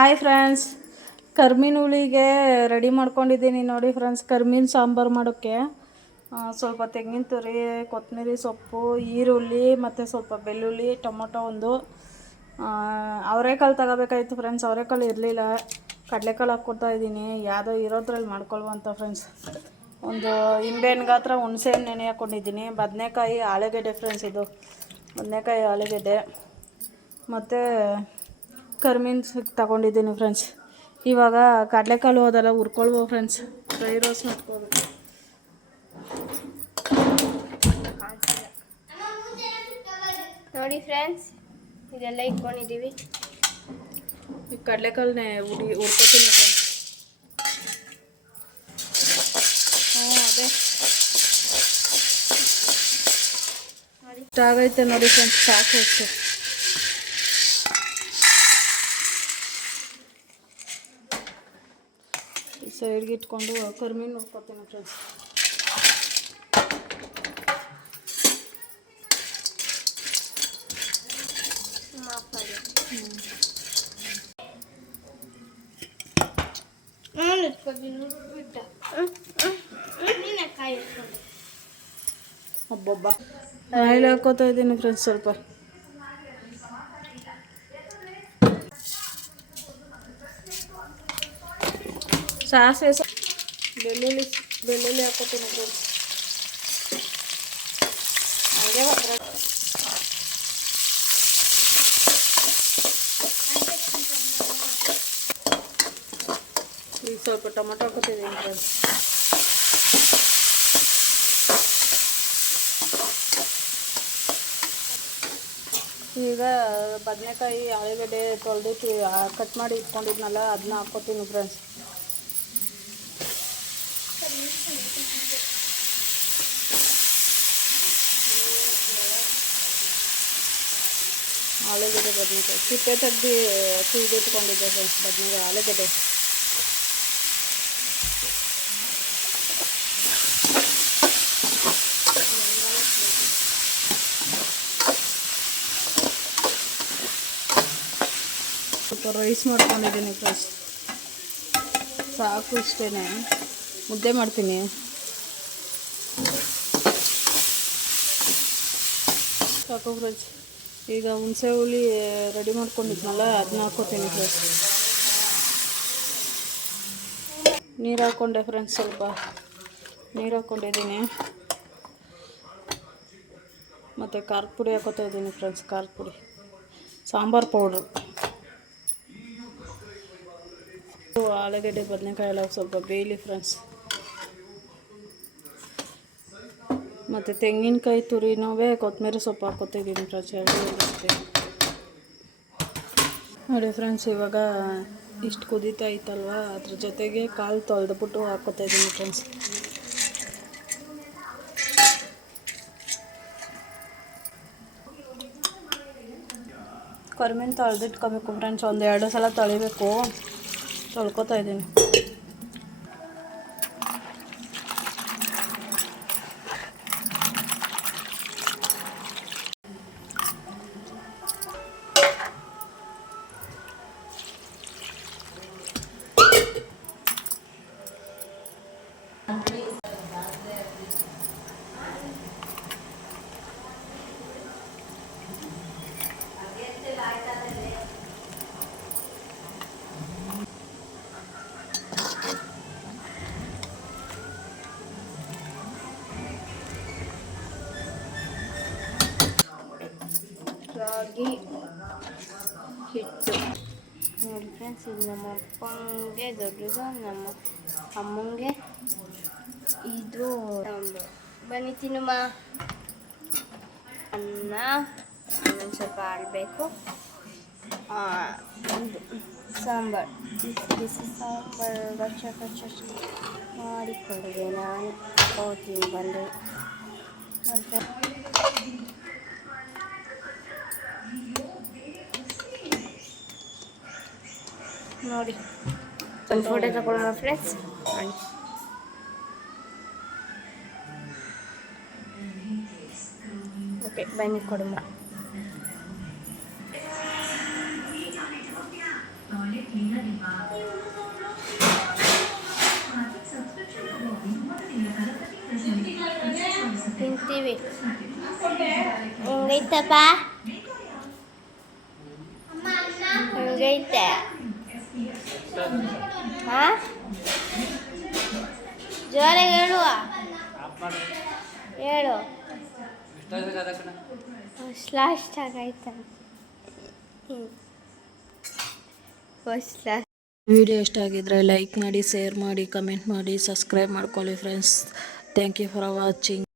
Hi friends ಕರ್ಮೀನ್ ಹುಳಿಗೆ ready ಮಾಡ್ಕೊಂಡಿದ್ದೀನಿ ನೋಡಿ ಫ್ರೆಂಡ್ಸ್ ಕರ್ಮೀನ್ ಸಾಂಬಾರು ಮಾಡೋಕ್ಕೆ. ಸ್ವಲ್ಪ ತೆಂಗಿನ ತುರಿ ಕೊತ್ತಂಬರಿ ಸೊಪ್ಪು, ಈರುಳ್ಳಿ ಮತ್ತು ಸ್ವಲ್ಪ ಬೆಳ್ಳುಳ್ಳಿ, ಟೊಮೊಟೊ ಒಂದು. ಅವರೆಕಾಳು ತಗೋಬೇಕಾಯ್ತು ಫ್ರೆಂಡ್ಸ್ ಅವರೆಕಾಳು ಇರಲಿಲ್ಲ. ಕಡಲೆಕಾಳು ಹಾಕ್ಕೊಡ್ತಾ ಇದ್ದೀನಿ. ಯಾವುದೋ ಇರೋದ್ರಲ್ಲಿ ಮಾಡ್ಕೊಳ್ವಂತ ಫ್ರೆಂಡ್ಸ್ ಒಂದು ನಿಂಬೆಹಣ್ಣು ಗಾತ್ರ ಹುಣಸೆ ನೆನೆ ಹಾಕ್ಕೊಂಡಿದ್ದೀನಿ ಬದನೆಕಾಯಿ, ಆಲೂಗೆಡ್ಡೆ ಫ್ರೆಂಡ್ಸ್ ಇದು. ಬದನೆಕಾಯಿ, ಆಲೂಗೆಡ್ಡೆ. ಮತ್ತು ಕರ್ಮೀನ್ ತಗೊಂಡಿದ್ದೀನಿ ಫ್ರೆಂಡ್ಸ್ ಇವಾಗ ಕಡಲೆಕಾಳು ಅದೆಲ್ಲ ಹುರ್ಕೊಳ್ಬೋದು ಫ್ರೆಂಡ್ಸ್ ಡ್ರೈ ರೋಸ್ಟ್ ಮಾಡ್ಕೋಬೇಕು ನೋಡಿ ಫ್ರೆಂಡ್ಸ್ ಇದೆಲ್ಲ ಇಟ್ಕೊಂಡಿದ್ದೀವಿ ಈ ಕಡಲೆಕಾಳನ್ನೇ ಉಡಿ ಹುರ್ಕೊತೀನಿ ಫ್ರೆಂಡ್ಸ್ ಹ್ಞೂ ಅದೇ ನೋಡಿ ಇಷ್ಟಾಗೈತೆ ನೋಡಿ ಫ್ರೆಂಡ್ಸ್ ಸಾಕು ಅಷ್ಟು ಸೈಡ್ಗೆ ಇಟ್ಕೊಂಡು ಕರ್ಮಿ ಹುರ್ಕೊತೀನಿ ಫ್ರೆಂಡ್ಸ್ ನಾನು ಇಟ್ಕೊತೀನಿ ಬಿಟ್ಟ ಒಬ್ಬೊಬ್ಬ ಆಯಿಲ್ ಹಾಕೋತಾ ಇದ್ದೀನಿ ಫ್ರೆಂಡ್ಸ್ ಸ್ವಲ್ಪ. ಸಾಸಿವೆ ಬೆಳ್ಳುಳ್ಳಿ ಬೆಳ್ಳುಳ್ಳಿ ಹಾಕೋತೀನಿ ಒಗ್ಗರಣೆ ಈಗ ಸ್ವಲ್ಪ ಟೊಮೊಟೊ ಹಾಕೋತಿದ್ದೀನಿ ಫ್ರೆಂಡ್ಸ್ ಈಗ ಬದನೆಕಾಯಿ ಆಲೂಗಡ್ಡೆ ತೊಳೆದಿಟ್ಟು ಕಟ್ ಮಾಡಿ ಇಟ್ಕೊಂಡಿದ್ನಲ್ಲ ಅದನ್ನ ಹಾಕ್ಕೋತೀನಿ ಫ್ರೆಂಡ್ಸ್ ಆಲೂಗಡ್ಡೆ ಬದನೆಕಾಯಿ ಸಿಪ್ಪೆ ತೆಗ್ದು ಕುಯ್ದಿಟ್ಕೊಂಡಿದ್ದೆ ಫ್ರೆಂಡ್ಸ್ ಬದನೆಕಾಯಿ ಆಲೂಗಡ್ಡೆ ಸ್ವಲ್ಪ ರೈಸ್ ಮಾಡ್ಕೊಂಡಿದ್ದೀನಿ ಫ್ರೆಂಡ್ಸ್ ಸಾಕು ಇಷ್ಟೇ ಮುದ್ದೆ ಮಾಡ್ತೀನಿ ಸಾಕು ಫ್ರೆಂಡ್ಸ್ ಈಗ ಹುಣಸೆ ಹುಳಿ ರೆಡಿ ಮಾಡ್ಕೊಂಡಿದ್ನಲ್ಲ ಅದನ್ನ ಹಾಕ್ಕೊತೀನಿ ಫ್ರೆಂಡ್ಸ್ ನೀರು ಹಾಕ್ಕೊಂಡೆ ಫ್ರೆಂಡ್ಸ್ ಸ್ವಲ್ಪ. ನೀರು ಹಾಕ್ಕೊಂಡಿದ್ದೀನಿ ಮತ್ತು ಖಾರದ ಪುಡಿ ಹಾಕೋತಾ ಇದ್ದೀನಿ ಫ್ರೆಂಡ್ಸ್ ಖಾರದ ಪುಡಿ. ಸಾಂಬಾರು ಪೌಡ್ರು ಆಲೂಗಡ್ಡೆ, ಬದನೆಕಾಯಿ ಎಲ್ಲ ಸ್ವಲ್ಪ ಬೇಯಲಿ ಫ್ರೆಂಡ್ಸ್ ಮತ್ತು ತೆಂಗಿನಕಾಯಿ ತುರಿನೂ ಕೊತ್ತಂಬರಿ ಸೊಪ್ಪು ಹಾಕೋತಿದ್ದೀನಿ ಫ್ರೆಂಡ್ಸ್ ನೋಡಿ ಫ್ರೆಂಡ್ಸ್, ಇವಾಗ ಇಷ್ಟು ಕುದೀತಾ ಇತ್ತಲ್ವ? ಅದ್ರ ಜೊತೆಗೆ ಕಾಲು ತೊಳೆದ್ಬಿಟ್ಟು ಹಾಕೋತಾ ಫ್ರೆಂಡ್ಸ್. ಕರ್ಮೀನ್ ತೊಳೆದಿಟ್ಕೋಬೇಕು ಫ್ರೆಂಡ್ಸ್ ಒಂದು ಎರಡು ಸಲ ತೊಳಿಬೇಕು. ತೊಳ್ಕೊತಾ ಇದ್ದೀನಿ. ರಾಗಿ ಹಿಟ್ಟು ನೋಡಿ ಫ್ರೆಂಡ್ಸ್ ಇದು ನಮ್ಮ ಅಪ್ಪಂಗೆ, ದೊಡ್ಡದು ನಮ್ಮ ಅಮ್ಮಂಗೆ. ಇದು ಒಂದು. ಬನ್ನಿ ತಿನ್ನುಮ ಅನ್ನ ಆಮೇಲೆ ಸ್ವಲ್ಪ ಆಡಬೇಕು ಒಂದು ಸಾಂಬಾರು. ಬಿಸಿ ಸಾಂಬಾರು. ಕಚ್ಚ ಗಚ್ಚ ಮಾಡಿಕೊಂಡಿದ್ದೆ ನಾನು. ಹೋಗ್ತೀನಿ ಬಂದು. ನೋಡಿ ಒಂದು ಫೋಟೋ ತಗೊಳ್ಳೋಣ ಫ್ರೆಂಡ್ಸ್ ನೋಡಿ ಓಕೆ ಬನ್ನಿ ಕೊಡಮ್ಮ ತಿಂತೀವಿ ಹೆಂಗೈತಪ್ಪ ಹೆಂಗೈತೆ ಹಾ ಜೋರಾಗಿ ಹೇಳುವ. ಹೇಳು. ಲಾಸ್ಟ್ ಆಗೈತೆ ವಿಡಿಯೋ ಇಷ್ಟ ಆಗಿದ್ರೆ ಲೈಕ್ ಮಾಡಿ ಶೇರ್ ಮಾಡಿ ಕಮೆಂಟ್ ಮಾಡಿ ಸಬ್ಸ್ಕ್ರೈಬ್ ಮಾಡ್ಕೊಳ್ಳಿ friends thank you for watching